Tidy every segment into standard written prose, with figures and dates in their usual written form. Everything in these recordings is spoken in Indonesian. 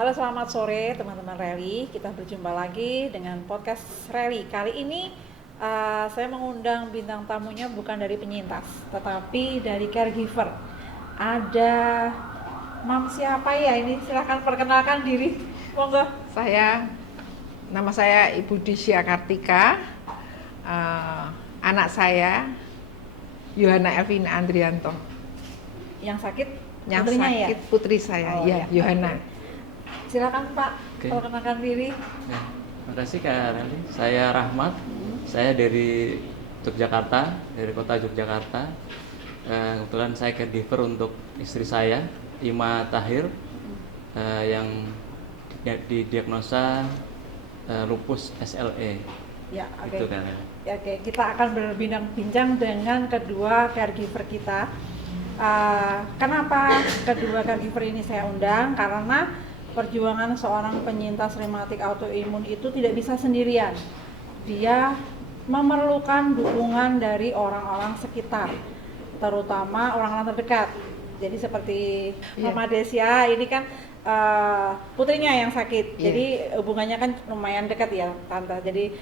Halo, selamat sore teman-teman Rally. Kita berjumpa lagi dengan podcast Rally. Kali ini saya mengundang bintang tamunya bukan dari penyintas, tetapi dari caregiver. Ada Mam siapa ya ini? Silahkan perkenalkan diri. Monggo. Nama saya Ibu Disya Kartika. Anak saya Yohana Elvina Andrianto. Yang sakit? Yang sakit ya? Putri saya, ya Yohana. Silakan Pak, perkenalkan diri. Ya, makasih Kak Rally. Saya Rahmat. Saya dari Yogyakarta, dari kota Yogyakarta. Kebetulan saya caregiver untuk istri saya, Ima Tahir, yang didiagnosa lupus SLE. Ya, oke. Itu kan. Ya, oke, kita akan berbincang-bincang dengan kedua caregiver kita. Kenapa kedua caregiver ini saya undang? Karena perjuangan seorang penyintas rematik autoimun itu tidak bisa sendirian. Dia memerlukan dukungan dari orang-orang sekitar, terutama orang-orang terdekat. Jadi seperti Mama Desya ini kan putrinya yang sakit, jadi hubungannya kan lumayan dekat ya Tante. Jadi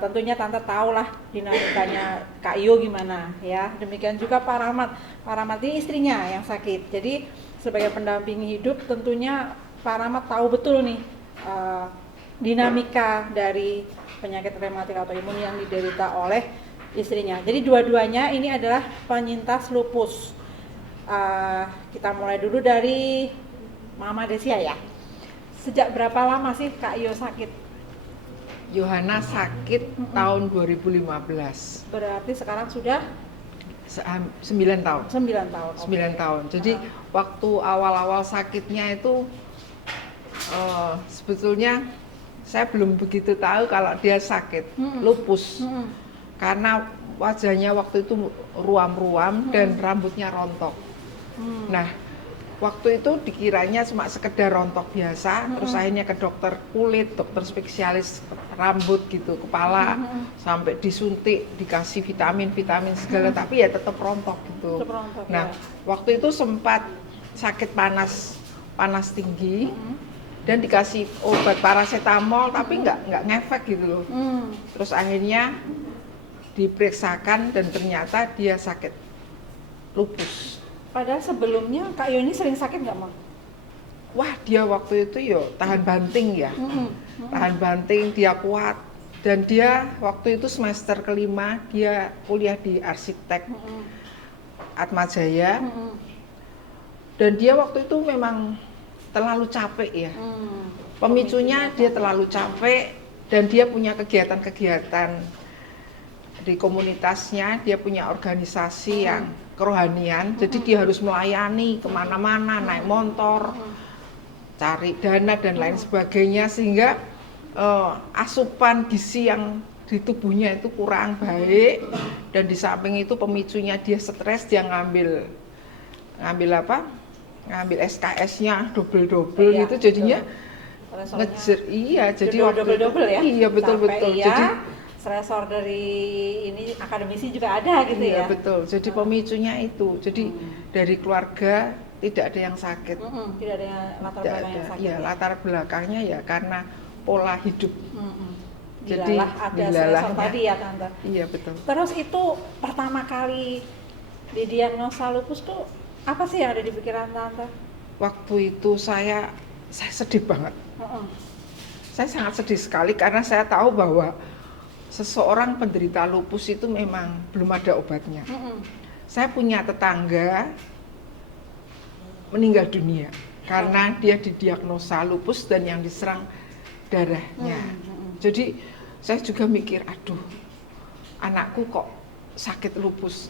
tentunya Tante tahulah dinamikanya Kak Iyo gimana ya. Demikian juga Pak Rahmat. Pak Rahmat ini istrinya yang sakit. Jadi sebagai pendamping hidup tentunya Pak Rahmat tahu betul nih dinamika dari penyakit rematik autoimun yang diderita oleh istrinya. Jadi dua-duanya ini adalah penyintas lupus. Kita mulai dulu dari Mama Desya ya. Sejak berapa lama sih Kak Iyo sakit? Yohana sakit tahun 2015. Berarti sekarang sudah 9 tahun. 9 tahun. 9 tahun. Jadi waktu awal-awal sakitnya itu sebetulnya saya belum begitu tahu kalau dia sakit lupus, karena wajahnya waktu itu ruam-ruam dan rambutnya rontok. Nah, waktu itu dikiranya cuma sekedar rontok biasa, terus akhirnya ke dokter kulit, dokter spesialis rambut gitu, kepala, sampai disuntik, dikasih vitamin segala, tapi ya tetap rontok gitu. Nah, waktu itu sempat sakit panas tinggi. Dan dikasih obat paracetamol tapi nggak ngefek gitu loh. Terus akhirnya diperiksakan dan ternyata dia sakit lupus. Padahal sebelumnya Kak Iyo ini sering sakit nggak, Mam? Wah, dia waktu itu tahan banting ya. Tahan banting, dia kuat. Dan dia waktu itu semester kelima, dia kuliah di arsitek Atmajaya. Dan dia waktu itu memang terlalu capek ya. Pemicunya dia terlalu capek dan dia punya kegiatan-kegiatan di komunitasnya, dia punya organisasi yang kerohanian, jadi dia harus melayani kemana-mana, naik motor, cari dana dan lain sebagainya, sehingga asupan gizi yang di tubuhnya itu kurang baik. Dan di samping itu pemicunya dia stres, dia ngambil SKS-nya double gitu, jadinya ngejer, jadi double ya. Iya betul. Jadi stresor dari ini akademisi juga ada gitu ya. Iya betul. Jadi pemicunya itu. Jadi dari keluarga tidak ada yang sakit. Tidak ada yang latar belakang yang sakit. Iya, latar belakangnya ya karena pola hidup. Jadi ada stresor tadi ya Tante. Iya betul. Terus itu pertama kali didiagnosa lupus tuh apa sih yang ada di pikiran Tante? Waktu itu saya sedih banget. Saya sangat sedih sekali karena saya tahu bahwa seseorang penderita lupus itu memang belum ada obatnya. Saya punya tetangga meninggal dunia karena dia didiagnosa lupus dan yang diserang darahnya. Jadi saya juga mikir, aduh, anakku kok sakit lupus.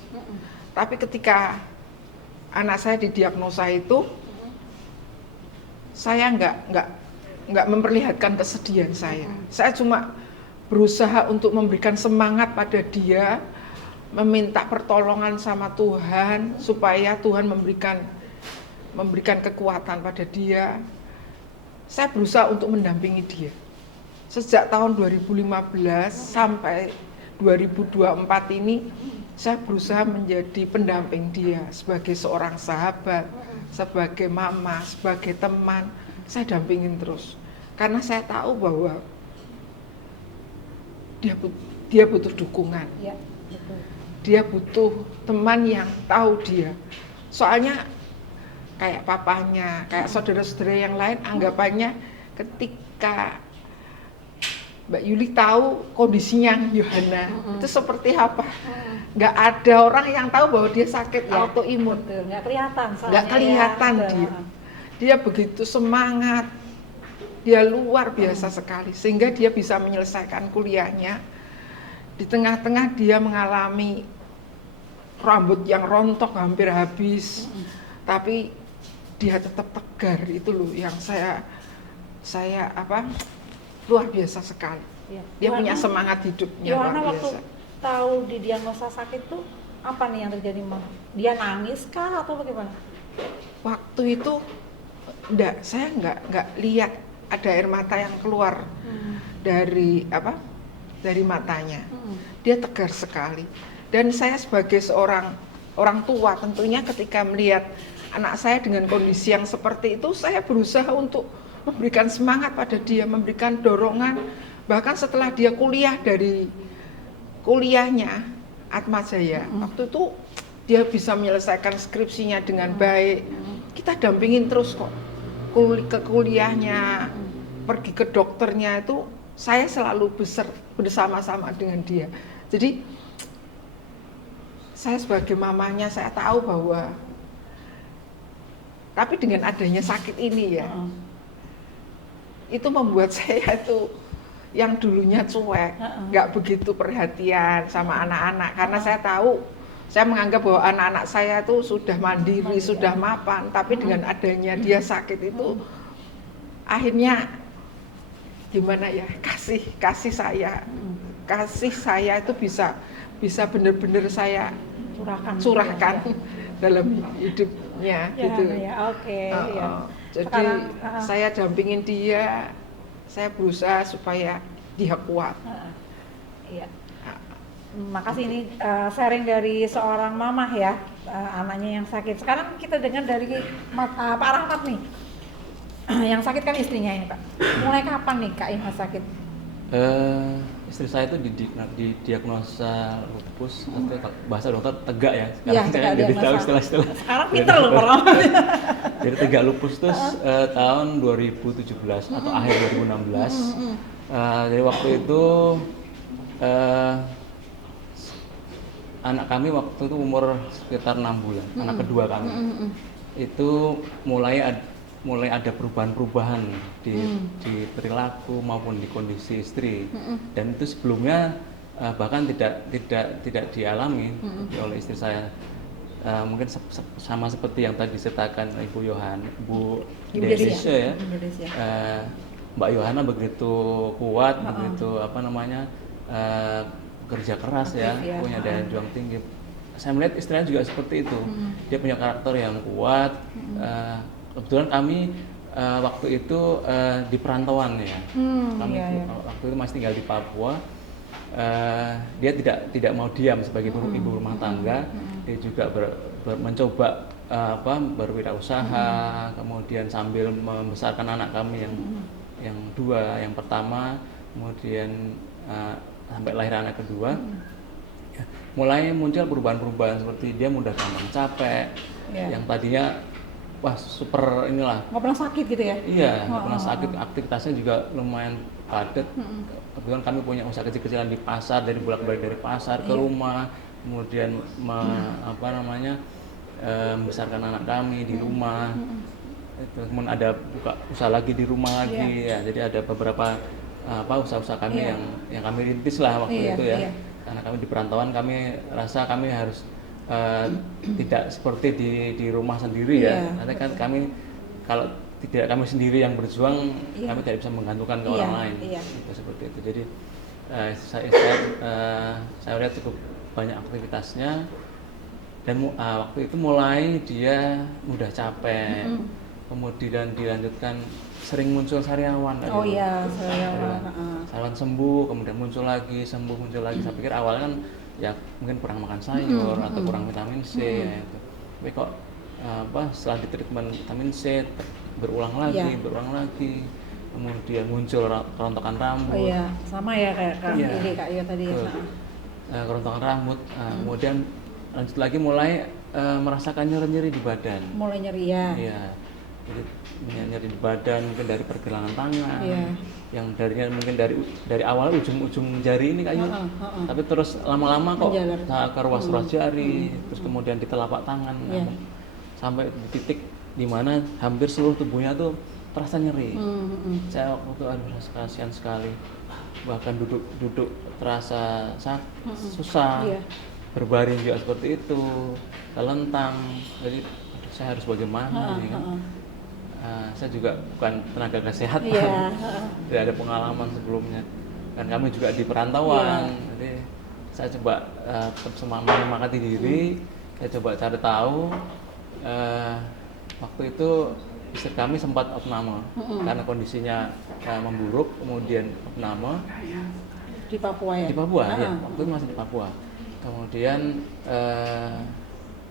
Tapi ketika anak saya didiagnosa itu, saya nggak memperlihatkan kesedihan saya. Saya cuma berusaha untuk memberikan semangat pada dia, meminta pertolongan sama Tuhan supaya Tuhan memberikan kekuatan pada dia. Saya berusaha untuk mendampingi dia. Sejak tahun 2015 sampai 2024 ini saya berusaha menjadi pendamping dia sebagai seorang sahabat, sebagai mama, sebagai teman, saya dampingin terus karena saya tahu bahwa dia butuh dukungan. Ya, betul. Dia butuh teman yang tahu dia. Soalnya kayak papanya, kayak saudara-saudara yang lain anggapannya ketika Mbak Yuli tahu kondisinya Yohana itu seperti apa. Nggak ada orang yang tahu bahwa dia sakit autoimun. Betul, nggak kelihatan soalnya. Nggak kelihatan ya. dia. Dia begitu semangat. Dia luar biasa sekali sehingga dia bisa menyelesaikan kuliahnya. Di tengah-tengah dia mengalami rambut yang rontok hampir habis. Tapi dia tetap tegar, itu loh yang saya luar biasa sekali. Ya. Dia punya semangat hidupnya luar Yohana waktu biasa. tahu didiagnosa sakit tuh apa nih yang terjadi, Mama? Dia nangis kah atau bagaimana? Waktu itu saya nggak lihat ada air mata yang keluar dari matanya. Dia tegar sekali. Dan saya sebagai seorang orang tua tentunya ketika melihat anak saya dengan kondisi yang seperti itu, saya berusaha untuk memberikan semangat pada dia, memberikan dorongan. Bahkan setelah dia kuliah dari kuliahnya Atmajaya, waktu itu dia bisa menyelesaikan skripsinya dengan baik. Kita dampingin terus kok ke kuliahnya, pergi ke dokternya itu saya selalu bersama-sama dengan dia. Jadi saya sebagai mamanya saya tahu bahwa tapi dengan adanya sakit ini ya, itu membuat saya itu yang dulunya cuek, nggak begitu perhatian sama anak-anak karena saya menganggap bahwa anak-anak saya itu sudah mandiri, sudah mapan, tapi dengan adanya dia sakit itu akhirnya gimana ya, kasih saya itu bisa benar-benar saya curahkan dalam hidupnya gitu. Ya, oke. Ya. Jadi Sekarang, saya dampingin dia, saya berusaha supaya dia kuat. Iya. Makasih, ini sharing dari seorang mamah ya, anaknya yang sakit. Sekarang kita dengar dari Pak Rahmat nih. Yang sakit kan istrinya ini, Pak. Mulai kapan nih Kak Ima sakit? Istri saya itu didiagnosa lupus, atau bahasa dokter tegak ya. Iya, Sekarang saya jadi tahu istilah. Sekarang pinter loh Pak Rahmat. Jadi tegak lupus itu tahun 2017 atau akhir 2016. Jadi waktu itu anak kami waktu itu umur sekitar 6 bulan, anak kedua kami. Itu mulai ada perubahan-perubahan di perilaku maupun di kondisi istri. Dan itu sebelumnya bahkan tidak dialami oleh istri saya. Mungkin sama seperti yang tadi diceritakan Ibu Derisha ya. Mbak Yohana begitu kuat, begitu kerja keras ya, punya daya juang tinggi. Saya melihat istrinya juga seperti itu. Dia punya karakter yang kuat. Kebetulan kami waktu itu di perantauan ya. Waktu itu masih tinggal di Papua. Dia tidak mau diam sebagai ibu rumah tangga. Dia juga mencoba berwirausaha, kemudian sambil membesarkan anak kami yang dua, yang pertama, kemudian sampai lahir anak kedua. Mulai muncul perubahan-perubahan seperti dia mudah gampang capek, yang tadinya wah super inilah. Nggak pernah sakit gitu ya? Iya, nggak pernah sakit, aktivitasnya juga lumayan padat. Kebetulan kami punya usaha kecil-kecilan di pasar, dari bolak-balik dari pasar ke rumah, kemudian membesarkan anak kami di rumah. Kemudian ada buka usaha lagi di rumah lagi ya. Jadi ada beberapa usaha-usaha kami yang kami rintis lah waktu itu ya. Karena kami di perantauan, kami rasa kami harus tidak seperti di rumah sendiri ya. Karena kan kami kalau tidak kami sendiri yang berjuang, kami tidak bisa menggantungkan ke orang lain. Itu seperti itu. Jadi saya lihat cukup banyak aktivitasnya, dan waktu itu mulai dia mudah capek, kemudian dilanjutkan sering muncul sariawan. Sariawan sembuh, kemudian muncul lagi, sembuh, muncul lagi. Saya pikir awalnya kan ya mungkin kurang makan sayur atau kurang vitamin C ya itu. Tapi kok setelah di treatment vitamin C berulang lagi, kemudian muncul kerontokan rambut. Oh iya, sama ya kayak Kak Iya. ini Kak Iyo tadi ya. Betul. Kerontokan rambut, kemudian lanjut lagi mulai merasakan nyeri-nyeri di badan. Mulai nyeri ya. Iya, jadi nyeri di badan mungkin dari pergelangan tangan, Iya. yang mungkin dari awal ujung jari ini kayu, tapi terus lama-lama kok Menjalar. ke ruas-ruas jari, terus kemudian di telapak tangan, Iya. sampai di titik di mana hampir seluruh tubuhnya tuh terasa nyeri. Saya waktu itu aduh kasihan sekali, bahkan duduk terasa susah. Iya. Berbaring juga seperti itu, telentang. Jadi aduh, saya harus bagaimana nih kan? Saya juga bukan tenaga kesehatan, Iya. tidak ada pengalaman sebelumnya, dan kami juga di perantauan. Jadi saya coba tetap menyemangati diri, saya coba cari tahu. Waktu itu istri kami sempat opname karena kondisinya memburuk, kemudian opname Di Papua ya. di Papua ya, waktu itu masih di Papua. Kemudian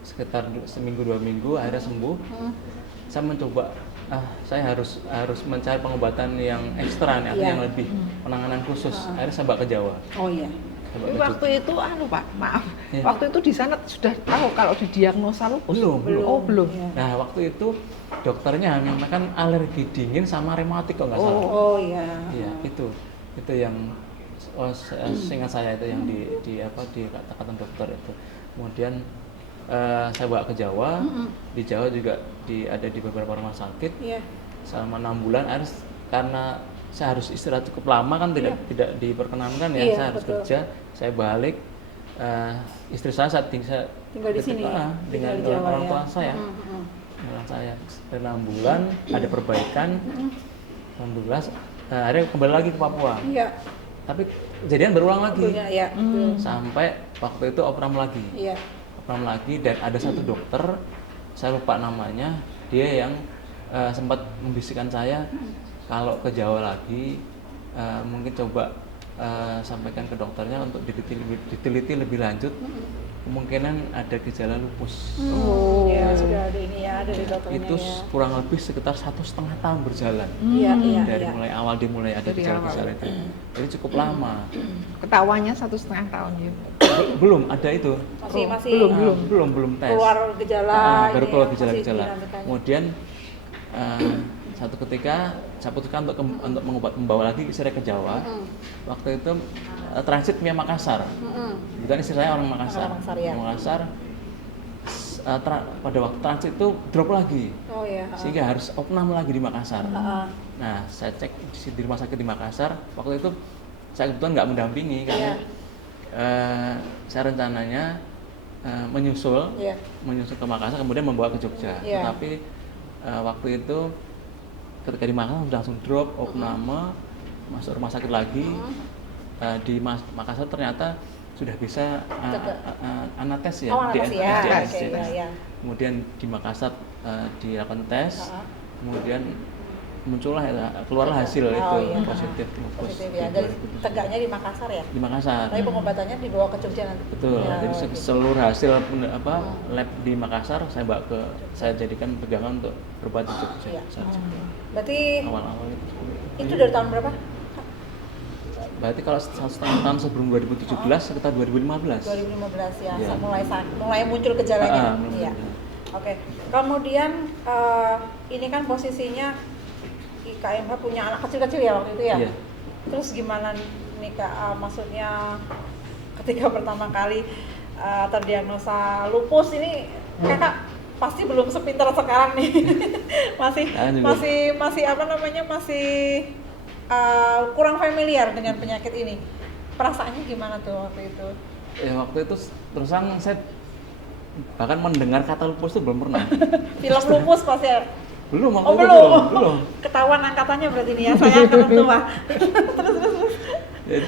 sekitar seminggu 2 minggu akhirnya sembuh. Saya mencoba saya harus mencari pengobatan yang ekstra nih, artinya yang lebih penanganan khusus. Akhirnya saya bawa ke Jawa. Oh iya. Tapi waktu itu Pak, maaf. Iya. Waktu itu di sana sudah tahu kalau didiagnosa lupus? Belum. Oh, belum. Iya. Nah, waktu itu dokternya hanya mengatakan alergi dingin sama rematik kok nggak salah. Oh iya. Iya, itu yang seingat saya itu yang dikatakan dokter itu. Kemudian saya bawa ke Jawa. Di Jawa juga ada di beberapa rumah sakit. Iya. Selama 6 bulan karena saya harus istirahat cukup lama kan, tidak diperkenankan ya. Iya, Saya harus betul. kerja, saya balik. Istri saya Tinggal di sini ya? dengan Tinggal di Jawa orang ya? tua saya. Orang saya dari 6 bulan ada perbaikan. Alhamdulillah akhirnya kembali lagi ke Papua. Iya. Tapi kejadian berulang lagi. Tentunya ya. Sampai waktu itu opname lagi. Iya. Opname lagi, dan ada satu dokter, saya lupa namanya, dia yang sempat membisikkan saya kalau ke Jawa lagi mungkin coba sampaikan ke dokternya untuk diteliti lebih lanjut, kemungkinan ada gejala lupus. Ya sudah ada ini ya, ada di dokternya Itu ya. kurang lebih sekitar 1,5 tahun berjalan. Iya, iya, Dari iya. mulai awal dia mulai ada Dari gejala-gejala itu. Jadi cukup lama. Ketahuannya 1,5 tahun ya. Belum ada itu. Masih Belum tes. keluar gejala Baru ini keluar ya, gejala-gejala. masih dinamikanya. Kemudian satu ketika saya putuskan untuk membawa lagi istri saya ke Jawa. Waktu itu transit via Makassar. Bukan istri saya orang Makassar. Orang Makassar, ya. Makassar, pada waktu transit itu drop lagi. Oh iya. Sehingga harus opname lagi di Makassar. Heeh. Nah, saya cek di rumah sakit di Makassar. Waktu itu saya kebetulan nggak mendampingi karena saya rencananya menyusul ke Makassar, kemudian membawa ke Jogja. Iya. Tetapi waktu itu ketika di Makassar sudah langsung drop, opname, masuk rumah sakit lagi. Di Makassar ternyata sudah bisa anates ya, Oh, anates ya. DNS. Oke, ya. Kemudian di Makassar dilakukan tes, kemudian muncullah keluarlah hasil itu iya. positif lupus. Positif ya. Jadi tegaknya di Makassar ya. Di Makassar. Tapi pengobatannya dibawa ke Jogja nanti. Betul. Ya, Jadi gitu. seluruh hasil lab di Makassar saya jadikan pegangan untuk berobat di Jogja Iya. saja. Berarti Awal-awal itu dari tahun berapa? Berarti kalau 1,5 tahun sebelum 2017 sekitar 2015. 2015 ya. Iya. Mulai muncul gejalanya. Mulai Iya. muncul. Oke. Kemudian ini kan posisinya IKMH punya anak kecil-kecil ya waktu itu ya. Iya. Terus gimana nih Kak? Maksudnya ketika pertama kali terdiagnosa lupus ini Kakak pasti belum sepintar sekarang nih. masih apa namanya? Masih kurang familiar dengan penyakit ini. Perasaannya gimana tuh waktu itu? Ya waktu itu terus terang saya bahkan mendengar kata lupus itu belum pernah. Film lupus pasti ya? Belum waktu Oh itu belum. Ketahuan angkatannya berarti ini ya, saya angkatan tua. Terus. Jadi,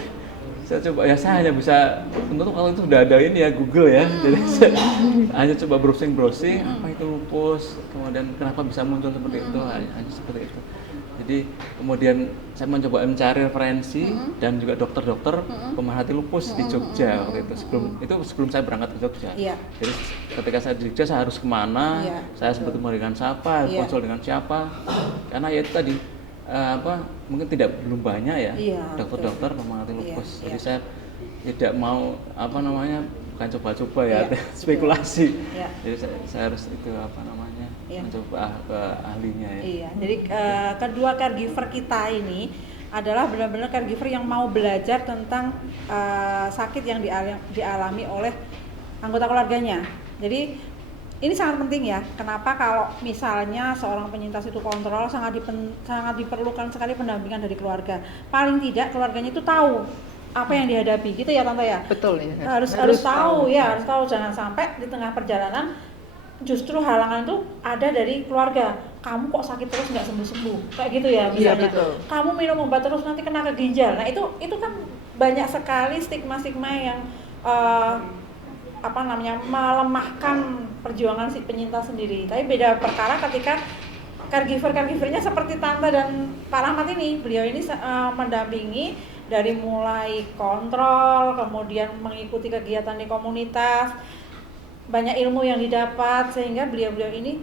saya coba ya saya hanya bisa untuk kalau itu udah ada ini ya Google ya, jadi saya hanya coba browsing apa itu lupus, kemudian kenapa bisa muncul seperti itu, hanya seperti itu. Jadi kemudian saya mencoba mencari referensi dan juga dokter-dokter pemerhati lupus di Jogja waktu itu sebelum saya berangkat ke Jogja. Jadi ketika saya di Jogja saya harus kemana, saya sempat bertemu dengan siapa, konsul dengan siapa, karena ya itu tadi mungkin belum banyak ya dokter-dokter pemerhati lupus. Jadi saya tidak mau bukan coba-coba ya spekulasi. Jadi saya harus itu mencoba ke ahlinya ya. Iya. Jadi kedua caregiver kita ini adalah benar-benar caregiver yang mau belajar tentang sakit yang dialami oleh anggota keluarganya. Jadi ini sangat penting ya. Kenapa kalau misalnya seorang penyintas itu kontrol sangat diperlukan sekali pendampingan dari keluarga. Paling tidak keluarganya itu tahu apa yang dihadapi gitu ya Tante ya. Betul ya. Harus tahu ya, harus tahu, jangan sampai di tengah perjalanan justru halangan itu ada dari keluarga. Kamu kok sakit terus nggak sembuh-sembuh kayak gitu ya misalnya. Kamu minum obat terus nanti kena ke ginjal. Nah itu kan banyak sekali stigma-stigma yang melemahkan perjuangan si penyintas sendiri. Tapi beda perkara ketika caregivernya seperti Tante dan Pak Rahmat ini. Beliau ini mendampingi dari mulai kontrol, kemudian mengikuti kegiatan di komunitas, banyak ilmu yang didapat sehingga beliau-beliau ini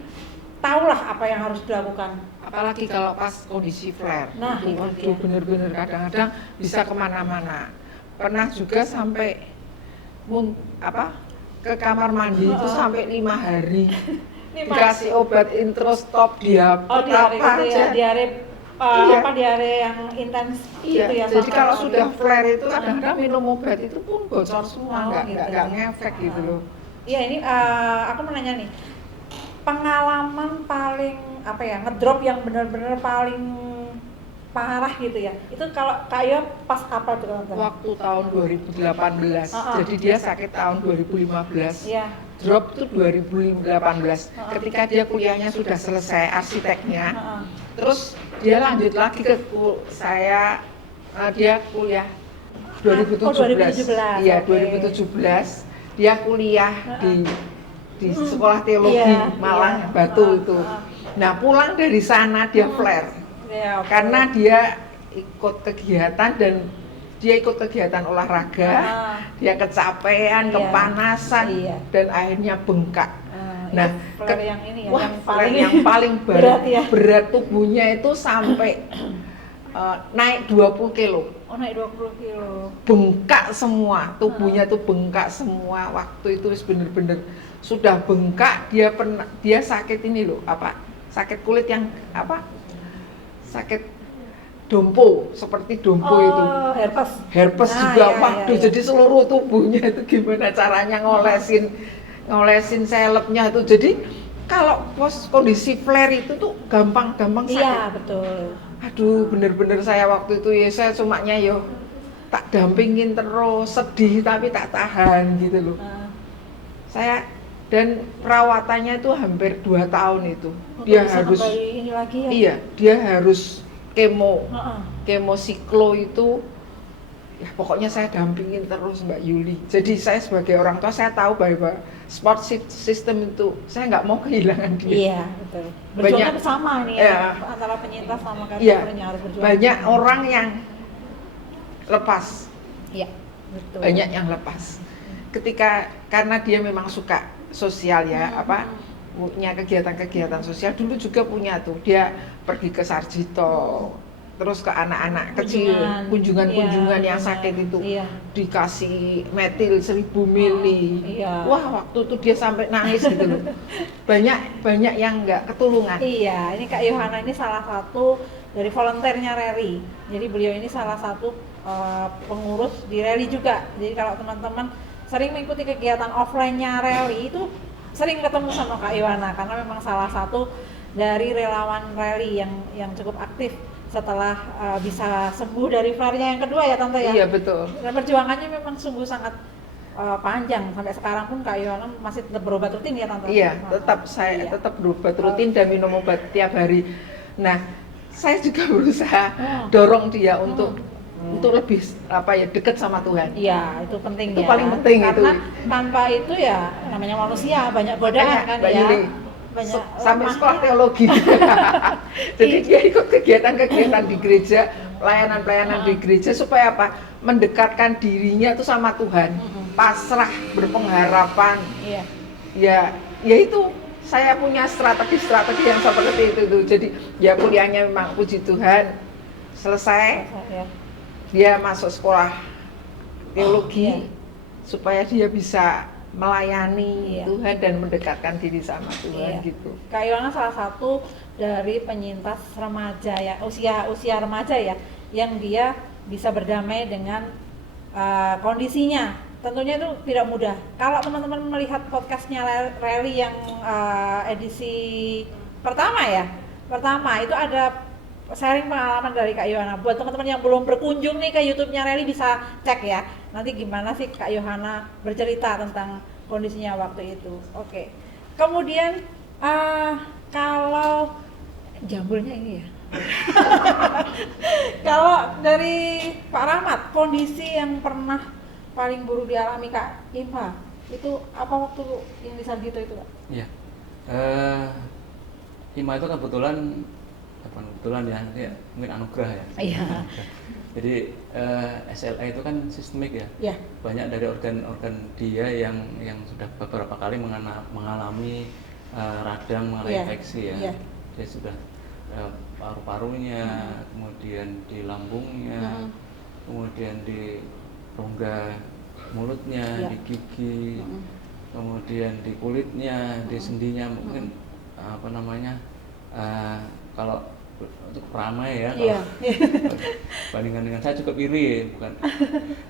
tahulah apa yang harus dilakukan. Apalagi kalau pas kondisi flare, itu bener-bener kadang-kadang bisa kemana-mana. Pernah juga sampai ke kamar mandi itu sampai 5 hari dikasih obat introstop dia diare yang intens gitu ya. Jadi kalau sudah flare itu kadang-kadang minum obat itu pun bocor semua, nggak ngefek gitu loh. Iya, ini aku mau nanya nih, pengalaman paling ngedrop yang benar-benar paling parah gitu ya. Itu kalau kayak pas apa tuh Tante? Waktu tahun 2018. Jadi dia sakit tahun 2015. Drop tuh 2018. Ketika dia kuliahnya sudah selesai arsiteknya. Terus dia lanjut lagi ke dia kuliah 2017. Iya, 2017. Dia kuliah di sekolah teologi Malang Batu itu. Nah, pulang dari sana dia flare. Karena dia ikut kegiatan olahraga, dia kecapean, kepanasan, dan akhirnya bengkak. Nah, yang paling berat tubuhnya itu sampai naik 20 kilo. Oh, naik 20 kilo. Bengkak semua, tubuhnya tuh bengkak semua. Waktu itu bener-bener sudah bengkak. Dia sakit ini loh, sakit kulit yang sakit dompo, seperti dompo itu. Herpes juga. Waduh, jadi seluruh tubuhnya itu gimana caranya ngolesin selepnya itu. Jadi kalau kondisi flare itu tuh gampang sakit. Iya, betul. Aduh, bener-bener saya waktu itu saya cumanya tak dampingin terus, sedih tapi tak tahan gitu loh. Dan perawatannya itu hampir 2 tahun itu. Dia harus ini lagi ya? Iya, dia harus kemo siklo itu. Ya pokoknya saya dampingin terus Mbak Yuli. Jadi saya sebagai orang tua saya tahu bahwa support system itu saya nggak mau kehilangan dia. Iya, betul. Berjuangnya bersama nih antara penyintas sama caregivernya harus berjuang. Banyak orang yang lepas. Iya, betul. Banyak yang lepas. Karena dia memang suka sosial ya, punya kegiatan-kegiatan sosial. Dulu juga punya tuh, dia pergi ke Sarjito, terus ke anak-anak kecil, kunjungan yang sakit itu, dikasih metil 1000 mili. Wah, waktu itu dia sampai nangis gitu loh. Banyak yang nggak ketulungan. Iya, ini Kak Yohana ini salah satu dari volunteernya Rally. Jadi beliau ini salah satu pengurus di Rally juga. Jadi kalau teman-teman sering mengikuti kegiatan offline-nya Rally itu sering ketemu sama Kak Yohana karena memang salah satu dari relawan Rally yang cukup aktif setelah bisa sembuh dari flare-nya yang kedua ya Tante ya. Iya, betul. Dan perjuangannya memang sungguh sangat panjang. Sampai sekarang pun Kak Yohana masih tetap berobat rutin ya Tante? Iya, tetap berobat rutin dan minum obat tiap hari. Nah, saya juga berusaha dorong dia untuk untuk lebih dekat sama Tuhan. Iya, itu penting Itu ya. paling penting karena itu. tanpa itu ya namanya manusia banyak godaan kan Mbak ya. Yuli, Banyak sampai lemah. sekolah teologi. Jadi dia ikut kegiatan-kegiatan di gereja, pelayanan-pelayanan di gereja supaya apa? Mendekatkan dirinya tuh sama Tuhan, pasrah, berpengharapan. Iya. Ya itu saya punya strategi-strategi yang seperti itu tuh. Jadi ya kuliahnya memang puji Tuhan selesai, Ya. dia masuk sekolah teologi Iya. supaya dia bisa melayani Iya. Tuhan dan mendekatkan diri sama Tuhan Iya. gitu. Kak Yohana salah satu dari penyintas remaja ya, usia remaja ya, yang dia bisa berdamai dengan kondisinya. Tentunya itu tidak mudah. Kalau teman-teman melihat podcastnya Rally yang edisi pertama itu ada sharing pengalaman dari Kak Yohana. Buat teman-teman yang belum berkunjung nih ke YouTube-nya Rally bisa cek ya. Nanti gimana sih Kak Yohana bercerita tentang kondisinya waktu itu. Oke. Kemudian kalau jambulnya ini ya. Kalau dari Pak Rahmat, kondisi yang pernah paling buruk dialami Kak Ima itu apa waktu yang di Sarjito itu Kak? Iya. Ima itu kebetulan ya mungkin anugerah ya. Iya. Jadi SLA itu kan sistemik ya. Iya. Banyak dari organ-organ dia yang sudah beberapa kali mengalami radang mengalami Iya. infeksi ya. Iya. Dia sudah paru-parunya, kemudian di lambungnya, kemudian di rongga mulutnya, Iya. di gigi, kemudian di kulitnya, di sendinya mungkin kalau untuk ramai ya, Iya. bandingkan dengan saya cukup iri, bukan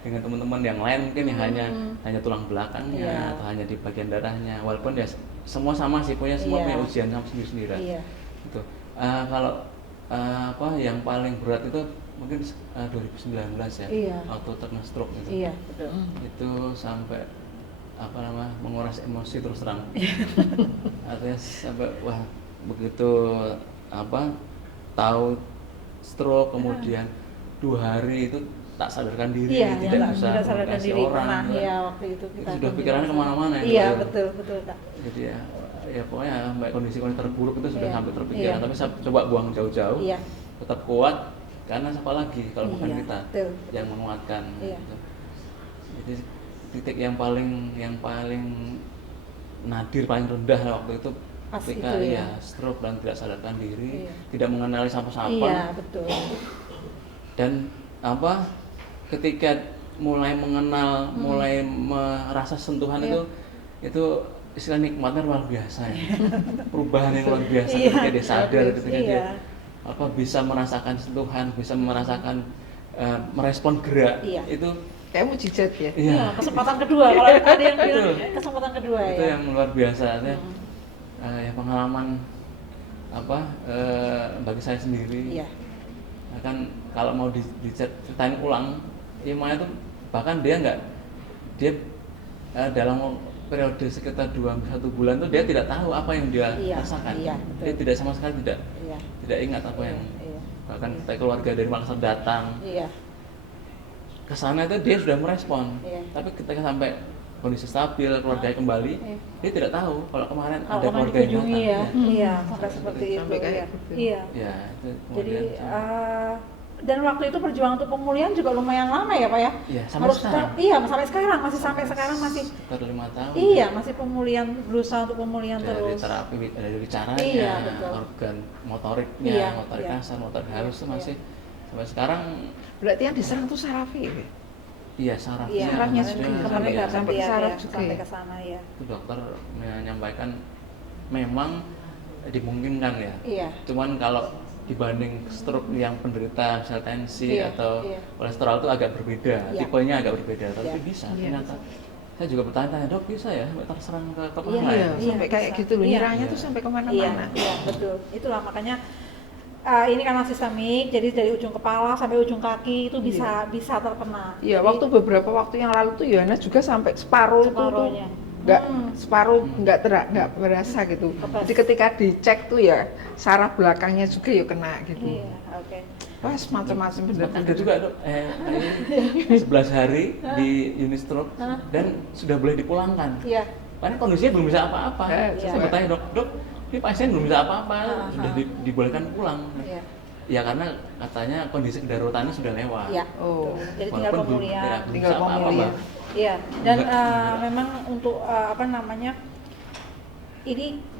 dengan teman-teman yang lain mungkin ya hanya tulang belakangnya Iya. atau hanya di bagian darahnya, walaupun ya semua sama sih semua Iya. punya ujian sama sendiri-sendiri. Iya. Gitu. Kalau yang paling berat itu mungkin 2019 ya, Iya. waktu terkena stroke gitu. Iya, betul. Itu sampai menguras emosi terus terang. Artinya sampai begitu tahu stroke kemudian 2 hari itu tak sadarkan diri, Iya, tidak bisa tidak sadarkan komunikasi diri orang. pernah. Kan. Iya, waktu itu kita Sudah pikirannya kemana-mana ya. Iya, gitu. betul Kak. Jadi ya pokoknya sampai kondisi terburuk itu sudah Iya. sampai terpikiran, Iya. tapi saya coba buang jauh-jauh. Iya. Tetap kuat karena siapa lagi kalau bukan Iya, kita betul. yang menguatkan. Iya. Gitu. Jadi titik yang paling nadir, paling rendah waktu itu Pas ketika itu ya. stroke dan tidak sadarkan diri, Iya. tidak mengenali sapa-sapa. Iya, betul. Dan ketika mulai mengenal, mulai merasa sentuhan Iya. itu istilah nikmatnya luar biasa ya. Perubahan yang luar biasa Iya, ketika dia sadar, ketika iya. dia bisa merasakan sentuhan, bisa merasakan merespon gerak. Iya. Itu Kayak mujizat ya. Iya, kesempatan kedua. Kalau ada yang bilang Betul. kesempatan kedua itu ya. yang luar biasa ya. Ya pengalaman bagi saya sendiri. Iya. Nah, kan kalau mau diceritain ulang, Ima itu bahkan dia dalam periode sekitar 2-1 bulan tuh dia tidak tahu apa yang dia Iya, rasakan. iya, betul. Dia tidak sama sekali tidak ingat apa yang Iya. bahkan keluarga dari Makassar datang Iya. ke sana itu dia sudah merespon. Iya. Tapi ketika sampai kondisi stabil, keluarganya kembali, Iya. dia tidak tahu kalau kemarin Kalau ada kemarin keluarga yang dikunjungi datang. ya. Ya. Iya, sampai seperti itu. Sampai kayak Iya. gitu. Iya. Ya, itu Jadi kemudian dan waktu itu perjuangan untuk pemulihan juga lumayan lama ya Pak ya? Iya, sampai sekarang. Iya, sampai sekarang masih sekitar 5 tahun. iya, masih pemulihan, berusaha untuk pemulihan Dari terus. terapi, dari bicaranya, Iya, betul. organ motoriknya, Iya, motorik iya. kasar, motorik halus itu Iya. masih sampai sekarang. Berarti yang diserang tuh sarafnya ya? Iya, sarafnya. Iya, sarafnya masih juga. kemarin iya, datang sampai dia saraf ya, juga sampai ya? ke sana ya. itu dokter menyampaikan memang dimungkinkan ya. Iya. Cuman kalau dibanding stroke yang penderita misal tensi Iya, atau iya. kolesterol itu agak berbeda, Iya. tipenya agak berbeda, tapi Iya. bisa Iya. ternyata. Saya juga bertanya-tanya, dok bisa ya sampai terserang ke kepala Iya, ya? Iya, iya, sampai kayak bisa. gitu loh, Iya. nyerangnya Iya. tuh sampai Iya, kemana-mana. iya, betul. Itulah makanya ini karena sistemik, jadi dari ujung kepala sampai ujung kaki itu bisa terkena. Iya, Jadi, waktu beberapa waktu yang lalu tuh Yohana juga sampai separuh itu tuh separuhnya. nggak separuh nggak berasa gitu. Kebas. Jadi ketika dicek tuh ya saraf belakangnya juga ya kena gitu. Iya, oke. Wah, macam-macam Ada bener-bener. juga dok, ini 11 hari di unit stroke dan sudah boleh dipulangkan. Iya. Karena kondisinya belum bisa apa-apa. Iya. Saya sempat tanya dok, ini pasien belum bisa apa-apa, sudah dibolehkan pulang. Iya. Ya karena katanya kondisi kedaruratannya sudah lewat. Iya. Oh, Jadi tinggal Walaupun belum- pemulihan. ya, belum Tinggal bisa apa-apa, pemulihan. Mbak. Iya, dan Enggak. memang untuk apa namanya,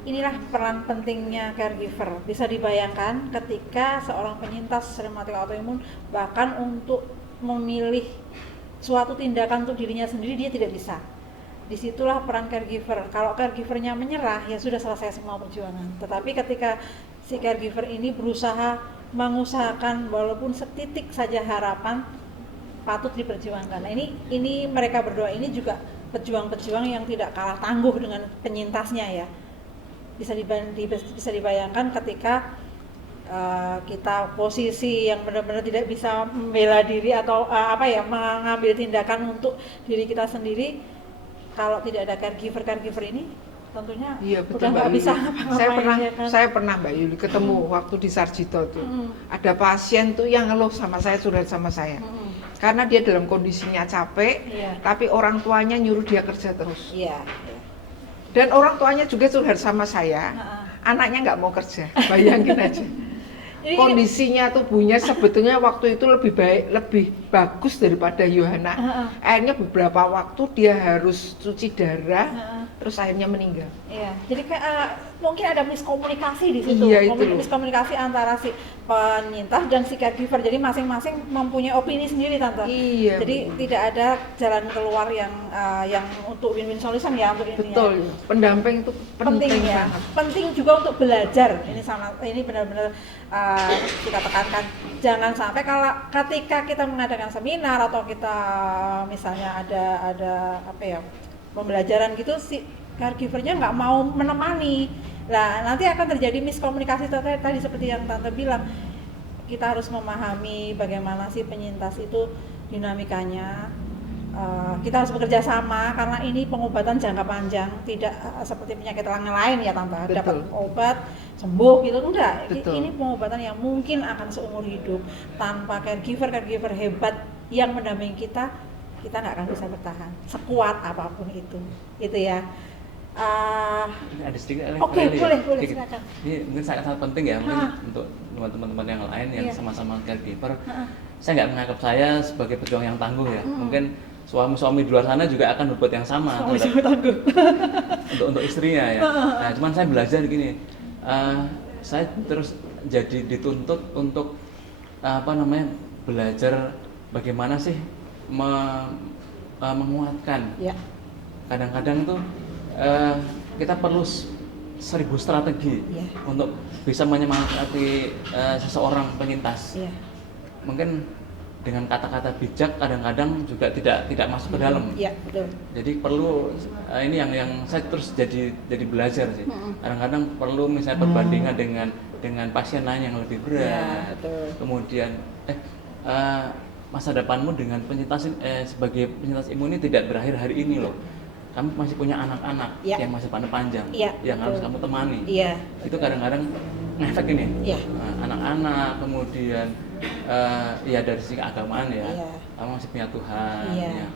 inilah peran pentingnya caregiver. Bisa dibayangkan ketika seorang penyintas rematik autoimun bahkan untuk memilih suatu tindakan untuk dirinya sendiri dia tidak bisa. Disitulah peran caregiver. Kalau caregivernya menyerah ya sudah selesai semua perjuangan. Tetapi ketika si caregiver ini berusaha mengusahakan walaupun setitik saja harapan, patut diperjuangkan. Nah, ini mereka berdua ini juga pejuang-pejuang yang tidak kalah tangguh dengan penyintasnya ya. Bisa dibayangkan ketika kita posisi yang benar-benar tidak bisa membela diri atau mengambil tindakan untuk diri kita sendiri, kalau tidak ada caregiver ini tentunya iya betul udah Mbak nggak Yuli. bisa ngapa-ngapain, ya kan? Saya pernah Mbak Yuli ketemu waktu di Sarjito tuh. Ada pasien tuh yang ngeluh sama saya, curhat sama saya. Karena dia dalam kondisinya capek, Iya. tapi orang tuanya nyuruh dia kerja terus. Iya. Dan orang tuanya juga curhat sama saya, anaknya nggak mau kerja. Bayangin aja. Jadi Kondisinya tubuhnya sebetulnya waktu itu lebih bagus daripada Yohana. Akhirnya beberapa waktu dia harus cuci darah, terus akhirnya meninggal. Iya, jadi mungkin ada miskomunikasi di situ. Iya, itu loh. Miskomunikasi antara si penyintas dan si caregiver. Jadi masing-masing mempunyai opini sendiri, Tante. Iya, Jadi betul. tidak ada jalan keluar yang untuk win-win solution ya untuk intinya. Betul, pendamping itu penting Ya. banget. Penting juga untuk belajar. Ini benar-benar kita tekankan. Jangan sampai kalau ketika kita mengadakan seminar atau kita misalnya ada pembelajaran gitu, si caregivernya nggak mau menemani. Nah, nanti akan terjadi miskomunikasi tadi seperti yang Tante bilang. Kita harus memahami bagaimana sih penyintas itu dinamikanya. Kita harus bekerja sama karena ini pengobatan jangka panjang, tidak seperti penyakit lain ya Tante. Betul. Dapat obat sembuh gitu enggak. Betul. Ini pengobatan yang mungkin akan seumur hidup. Tanpa caregiver hebat yang mendampingi kita nggak akan bisa bertahan sekuat apapun itu, gitu ya. Ini ada sedikit Oke, boleh, sedikit. silakan. Ini mungkin sangat penting ya mungkin untuk teman-teman yang lain yang Iya. sama-sama caregiver. Saya nggak menganggap saya sebagai pejuang yang tangguh ya. Mungkin suami-suami di luar sana juga akan berbuat yang sama untuk istrinya ya. Nah, cuman saya belajar gini, saya terus jadi dituntut untuk belajar bagaimana sih menguatkan. Ya. Kadang-kadang tuh kita perlu 1000 strategi untuk bisa menyemangati seseorang penyintas. Iya. Mungkin dengan kata-kata bijak kadang-kadang juga tidak masuk ke dalam. Iya, betul. Jadi perlu ini yang saya terus jadi belajar sih. Kadang-kadang perlu misalnya perbandingan dengan pasien lain yang lebih berat. Iya, betul. Kemudian masa depanmu dengan penyintas sebagai penyintas imun ini tidak berakhir hari ini loh. Kamu masih punya anak-anak yang masa depan panjang, yang betul. harus kamu temani. Iya. Itu kadang-kadang ngefek ini. Iya. Anak-anak, kemudian ya dari sisi keagamaan ya, Iya. kamu masih punya Tuhan Iya. ya,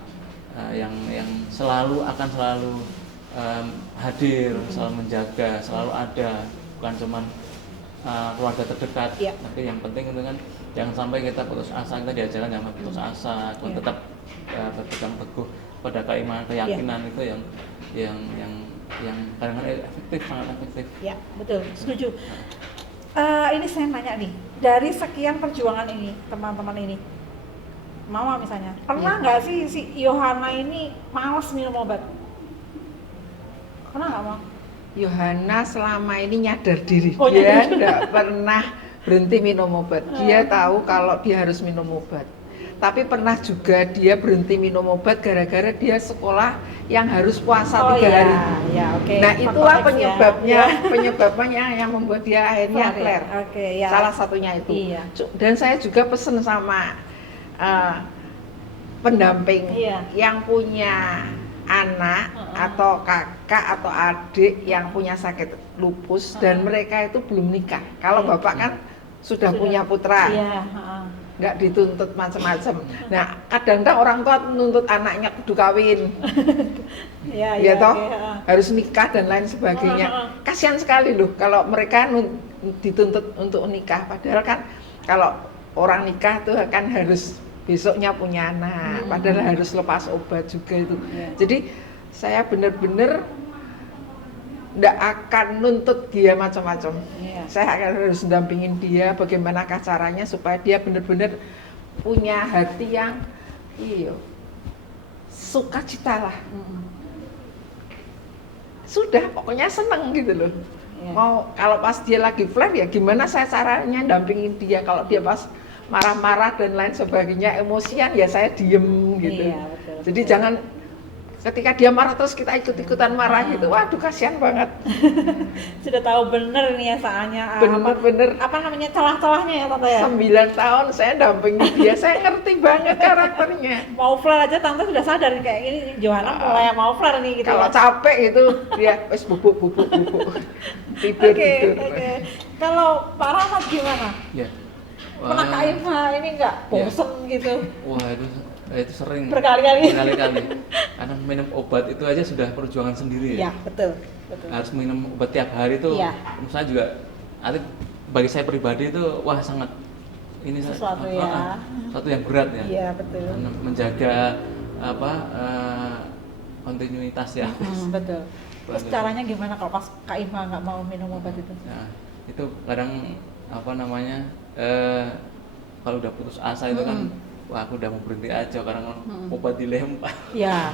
yang selalu hadir, selalu menjaga, selalu ada, bukan cuman keluarga terdekat, Iya. tapi yang penting itu kan jangan sampai kita putus asa, kita diajarkan jangan putus asa, Iya. tetap berpegang teguh pada keimanan, keyakinan itu yang kadang-kadang efektif, sangat efektif. Ya, betul, setuju. Ini saya nanya nih, dari sekian perjuangan ini, teman-teman ini, Mama misalnya, pernah nggak sih si Yohana ini malas minum obat? Pernah nggak, Mama? Yohana selama ini nyadar diri, Oh, dia nyadar. nggak pernah berhenti minum obat. Dia tahu kalau dia harus minum obat. Tapi pernah juga dia berhenti minum obat gara-gara dia sekolah yang harus puasa 3 hari. Ya, oke. Nah, itulah Faktor X penyebabnya yang membuat dia akhirnya Flare ya? flare. Oke, ya. Salah satunya itu. Iya. Dan saya juga pesen sama pendamping Iya. yang punya anak atau kakak atau adik yang punya sakit lupus dan mereka itu belum nikah. Kalau bapak kan sudah punya putra, nggak dituntut macam-macam. Nah, kadang-kadang orang tua menuntut anaknya kudu kawin, ya toh harus nikah dan lain sebagainya. Kasihan sekali loh kalau mereka dituntut untuk nikah. Padahal kan kalau orang nikah tuh kan harus besoknya punya anak, padahal harus lepas obat juga itu. Jadi saya benar-benar nggak akan nuntut dia macam-macam. Saya akan harus dampingin dia bagaimanakah caranya supaya dia benar-benar punya hati yang sukacita lah. Sudah pokoknya seneng gitu loh. Mau kalau pas dia lagi flare ya gimana saya caranya dampingin dia. Kalau dia pas marah-marah dan lain sebagainya, emosian ya saya diem gitu. Betul. Jadi jangan ketika dia marah terus kita ikut-ikutan marah gitu. Waduh kasihan banget. Sudah tahu bener nih ya soalnya Bener-bener apa namanya celah-celahnya ya Tante ya. 9 tahun saya dampingin dia, saya ngerti banget karakternya. Mau flare aja Tante sudah sadar kayak ini Johanna mulai mau flare nih gitu. Kalau capek itu dia wes bubuk tidur. Oke. Kalau Pak Rahmat gimana? Ya. Pernah Kak Iva ini enggak bosen gitu? Wah itu sering Berkali-kali. Karena minum obat itu aja sudah perjuangan sendiri. Iya, betul. Harus minum obat tiap hari itu, misalnya juga, bagi saya pribadi itu wah sangat ini sesuatu sesuatu yang berat ya. Iya betul. Menjaga kontinuitas ya. Betul. Terus caranya gimana kalau pas Kak Iva nggak mau minum obat itu? Nah, itu kadang kalau udah putus asa itu kan, wah aku udah mau berhenti aja karena obat dilempar. Iya.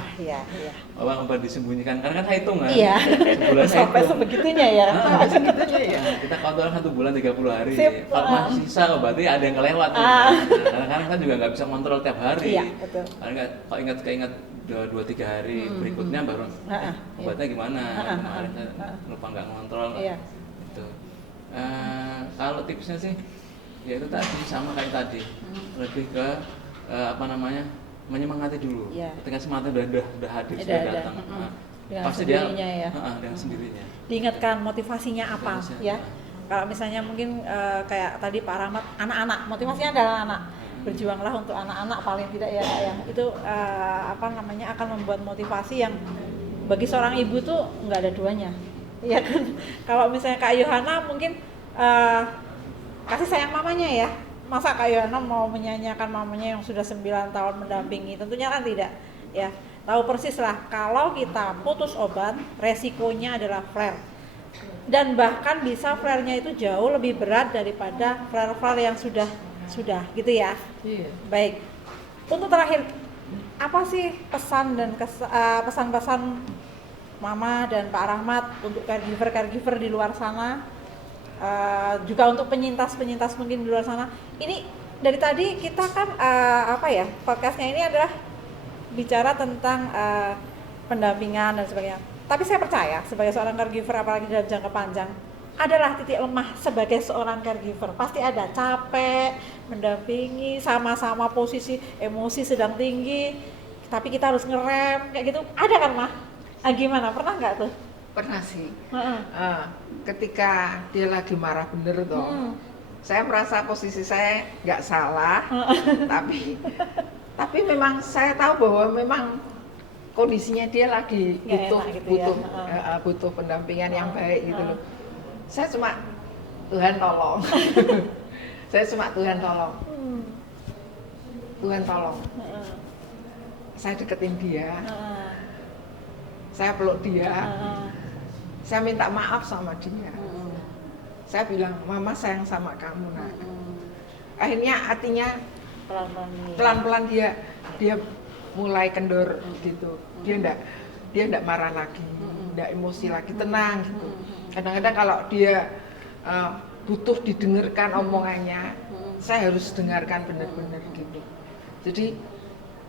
Obat disembunyikan karena kan saya hitung kan. Iya. Sebulan sampai sebegitunya ya. Sampai segitunya ya. Kita kontrol 1 bulan 30 hari. Sip. Kalau masih sisa berarti ada yang kelewat. Karena kan juga nggak bisa kontrol tiap hari. Iya, betul. Karena kalau keinget 2-3 hari berikutnya baru obatnya gimana. Kemarin saya lupa nggak ngontrol. Iya. Gitu. Kalau tipsnya sih ya itu tadi sama kayak tadi, lebih ke menyemangati dulu. Ketika semangatnya udah hadir, sudah datang, pasti dia dengan sendirinya diingatkan motivasinya apa ya. Kalau misalnya mungkin kayak tadi Pak Rahmat, anak-anak, motivasinya adalah anak, berjuanglah untuk anak-anak paling tidak ya Kak ya. Itu akan membuat motivasi yang bagi seorang ibu tuh nggak ada duanya ya kan. Kalau misalnya Kak Yohana mungkin kasih sayang mamanya ya. Masa Kak Yohana mau menyanyiakan mamanya yang sudah 9 tahun mendampingi? Tentunya kan tidak ya. Tahu persis lah kalau kita putus obat resikonya adalah flare. Dan bahkan bisa flare-nya itu jauh lebih berat daripada flare-flare yang sudah gitu ya. Baik. Untuk terakhir, apa sih pesan dan pesan-pesan Mama dan Pak Rahmat untuk caregiver di luar sana? Juga untuk penyintas mungkin di luar sana. Ini dari tadi kita kan podcastnya ini adalah bicara tentang pendampingan dan sebagainya. Tapi saya percaya sebagai seorang caregiver apalagi dalam jangka panjang adalah titik lemah sebagai seorang caregiver. Pasti ada capek mendampingi, sama-sama posisi emosi sedang tinggi, tapi kita harus ngerem kayak gitu. Ada kan Mah? Gimana? Pernah nggak tuh? Pernah sih. Ketika dia lagi marah bener toh, saya merasa posisi saya nggak salah, tapi memang saya tahu bahwa memang kondisinya dia lagi butuh pendampingan yang baik gitu loh. Saya cuma Tuhan tolong. Tuhan tolong. Saya deketin dia. Saya peluk dia. Saya minta maaf sama dia. Saya bilang, Mama sayang sama kamu nak. Akhirnya hatinya pelan-pelan dia mulai kendor gitu. Dia enggak marah lagi, enggak emosi lagi, tenang gitu. Kadang-kadang kalau dia butuh didengarkan omongannya, saya harus dengarkan benar-benar gitu. Jadi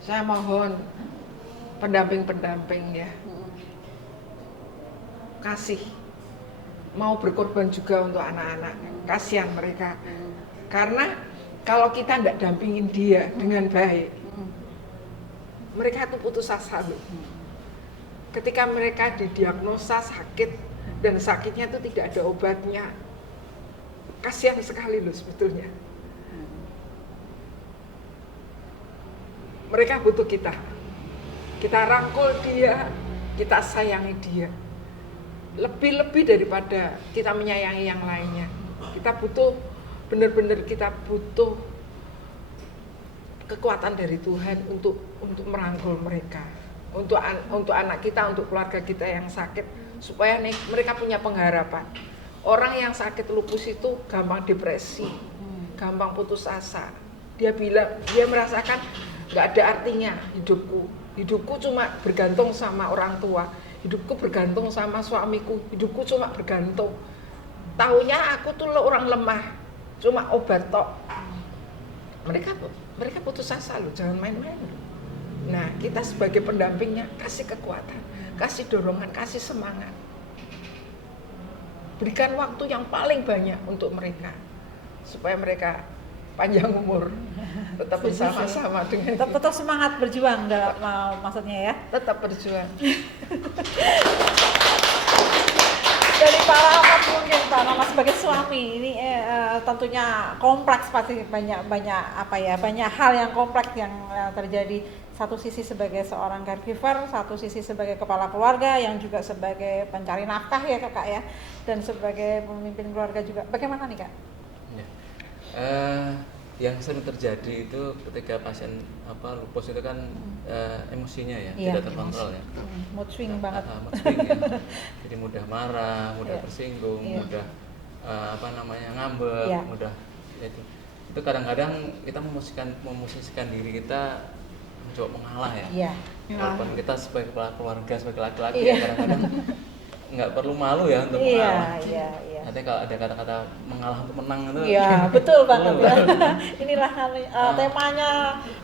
saya mohon pendamping ya, kasih, mau berkorban juga untuk anak-anak, kasihan mereka. Karena kalau kita nggak dampingin dia dengan baik, mereka tuh putus asa loh. ketika mereka didiagnosa sakit dan sakitnya itu tidak ada obatnya, kasihan sekali loh sebetulnya. Mereka butuh kita rangkul dia, kita sayangi dia, lebih daripada kita menyayangi yang lainnya. Kita butuh, benar-benar kita butuh kekuatan dari Tuhan untuk merangkul mereka, untuk anak kita, untuk keluarga kita yang sakit, supaya mereka punya pengharapan. Orang yang sakit lupus itu gampang depresi, gampang putus asa. Dia merasakan nggak ada artinya hidupku cuma bergantung sama orang tua, hidupku bergantung sama suamiku, hidupku cuma bergantung. Taunya aku tuh orang lemah, cuma obat tok. Mereka putus asa loh, jangan main-main loh. Nah, kita sebagai pendampingnya kasih kekuatan, kasih dorongan, kasih semangat. Berikan waktu yang paling banyak untuk mereka, supaya mereka panjang umur, tetap bersama-sama dengan tetap semangat berjuang dalam maksudnya ya. Tetap berjuang. Dari Pak Rahmat mungkin Pak Rahmat sebagai suami ini tentunya kompleks, pasti banyak hal yang kompleks yang terjadi. Satu sisi sebagai seorang caregiver, satu sisi sebagai kepala keluarga yang juga sebagai pencari nafkah ya kakak ya, dan sebagai pemimpin keluarga juga. Bagaimana nih kak? Ya. Yang sering terjadi itu ketika pasien lupus itu kan emosinya ya, tidak terkontrol ya. Mood swing banget. Mood swing ya. Jadi mudah marah, mudah tersinggung, mudah ngambek, mudah itu kadang-kadang kita memosisikan diri kita mencoba mengalah ya. Walaupun kita sebagai kepala keluarga, sebagai laki-laki kadang-kadang nggak perlu malu ya untuk mengalah. Nanti kalau ada kata-kata mengalah untuk menang itu. Iya, betul banget ya. Inilah temanya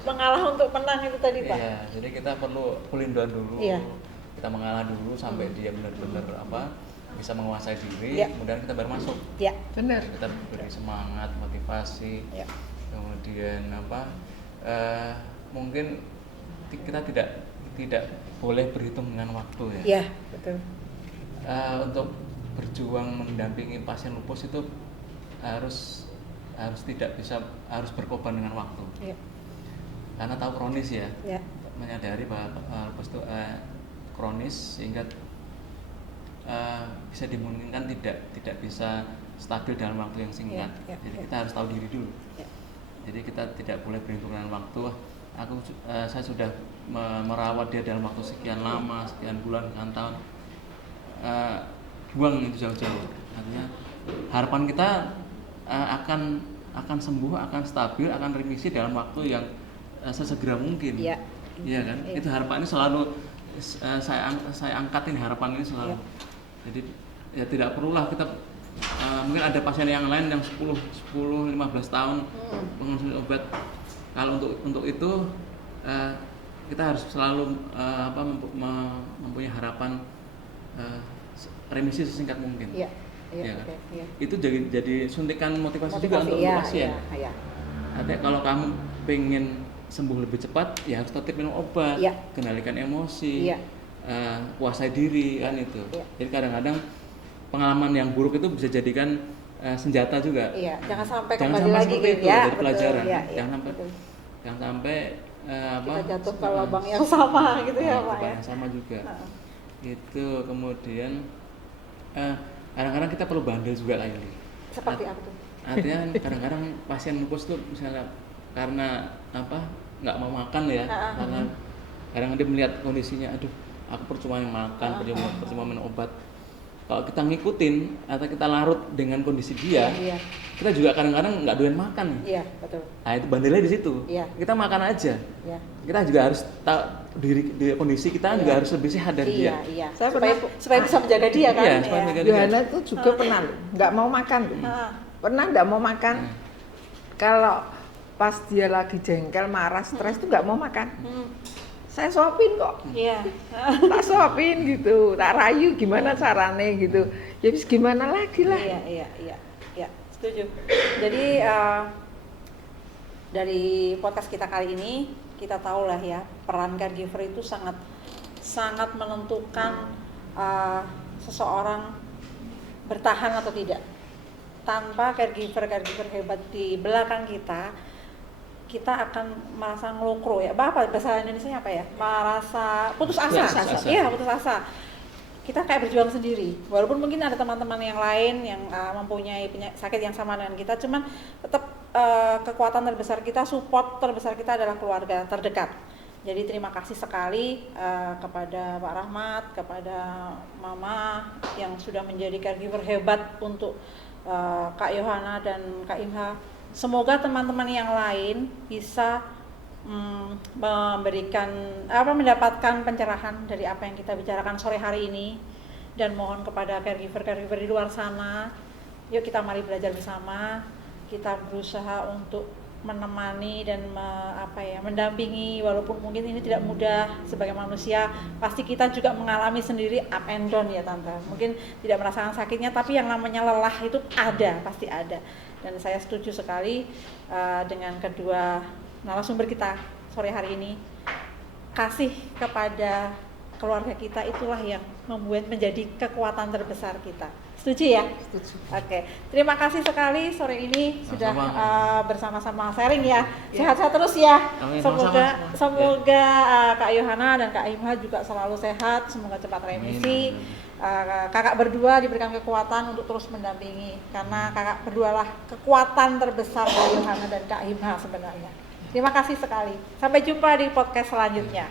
mengalah untuk menang itu tadi Pak. Iya, jadi kita perlu pelindahan dulu. Iya. Kita mengalah dulu sampai dia benar-benar bisa menguasai diri, kemudian kita baru masuk. Iya, benar. Kita beri semangat, motivasi. Kemudian mungkin kita tidak boleh berhitung dengan waktu ya. Iya, betul. Untuk berjuang mendampingi pasien lupus itu harus harus berkorban dengan waktu. Iya. Karena tahu kronis ya. Iya. Menyadari bahwa lupus itu kronis sehingga bisa dimungkinkan tidak bisa stabil dalam waktu yang singkat. Jadi kita harus tahu diri dulu. Jadi kita tidak boleh berhitung dengan waktu. Saya sudah merawat dia dalam waktu sekian lama, sekian bulan, sekian tahun. Buang itu jauh-jauh. Artinya harapan kita akan sembuh, akan stabil, akan remisi dalam waktu yang sesegera mungkin. Iya kan? Itu harapan ini selalu saya angkat ini, harapan ini selalu. Jadi ya tidak perlulah kita mungkin ada pasien yang lain yang 10-15 tahun mengonsumsi obat. Kalau untuk itu kita harus selalu mempunyai harapan remisi sesingkat mungkin. Iya. Kan? Itu jadi suntikan motivasi juga untuk pasien. Artinya kalau kamu pengen sembuh lebih cepat, ya harus tetap minum obat, kendalikan emosi, kuasai diri kan itu. Jadi kadang-kadang pengalaman yang buruk itu bisa jadikan senjata juga. Jangan sampai kembali lagi gitu ya. Jadi pelajaran. Jangan sampai kita jatuh ke lubang yang sama gitu ya Pak ya. Yang sama juga. Itu kemudian kadang-kadang kita perlu bandel juga lah ini. Seperti apa tuh? Artinya kadang-kadang pasien lupus tuh misalnya karena nggak mau makan ya, karena kadang dia melihat kondisinya, aduh aku percuma makan, percuma minum obat. Kalau kita ngikutin atau kita larut dengan kondisi dia, kita juga kadang-kadang nggak doyan makan. Iya, betul. Nah itu bandelnya di situ. Kita makan aja. Kita juga harus tahu di kondisi kita juga harus lebih sehat dari dia. Supaya bisa menjaga dia kan. Supaya menjaga dia. Yohana itu juga pernah nggak mau makan. Pernah nggak mau makan. Kalau pas dia lagi jengkel, marah, stres itu nggak mau makan. Saya suapin kok. Tak suapin gitu, tak rayu gimana carane gitu. Ya bis gimana lagi lah. Iya, setuju. Jadi dari podcast kita kali ini kita tahu lah ya, peran caregiver itu sangat sangat menentukan seseorang bertahan atau tidak. Tanpa caregiver hebat di belakang kita, kita akan merasa ngelungkro ya. Bahasa Indonesia apa ya? Merasa putus asa. Iya, putus asa. Kita kayak berjuang sendiri. Walaupun mungkin ada teman-teman yang lain yang mempunyai sakit yang sama dengan kita, cuman tetap kekuatan terbesar kita, support terbesar kita adalah keluarga terdekat. Jadi terima kasih sekali kepada Pak Rahmat, kepada Mama yang sudah menjadi caregiver hebat untuk Kak Yohana dan Kak Imha. Semoga teman-teman yang lain bisa mendapatkan pencerahan dari apa yang kita bicarakan sore hari ini, dan mohon kepada caregiver di luar sana, yuk kita mari belajar bersama, kita berusaha untuk menemani dan mendampingi, walaupun mungkin ini tidak mudah. Sebagai manusia pasti kita juga mengalami sendiri up and down ya Tante, mungkin tidak merasakan sakitnya, tapi yang namanya lelah itu pasti ada. Dan saya setuju sekali dengan kedua narasumber kita sore hari ini. Kasih kepada keluarga kita itulah yang menjadi kekuatan terbesar kita. Setuju ya? Setuju. Oke. Terima kasih sekali sore ini sudah bersama-sama sharing ya. Sehat-sehat terus ya. Amin. Semoga Kak Yohana dan Kak Imha juga selalu sehat, semoga cepat remisi. Kakak berdua diberikan kekuatan untuk terus mendampingi, karena kakak berdualah kekuatan terbesar Kak Yohana dan Kak Imha sebenarnya. Terima kasih sekali. Sampai jumpa di podcast selanjutnya.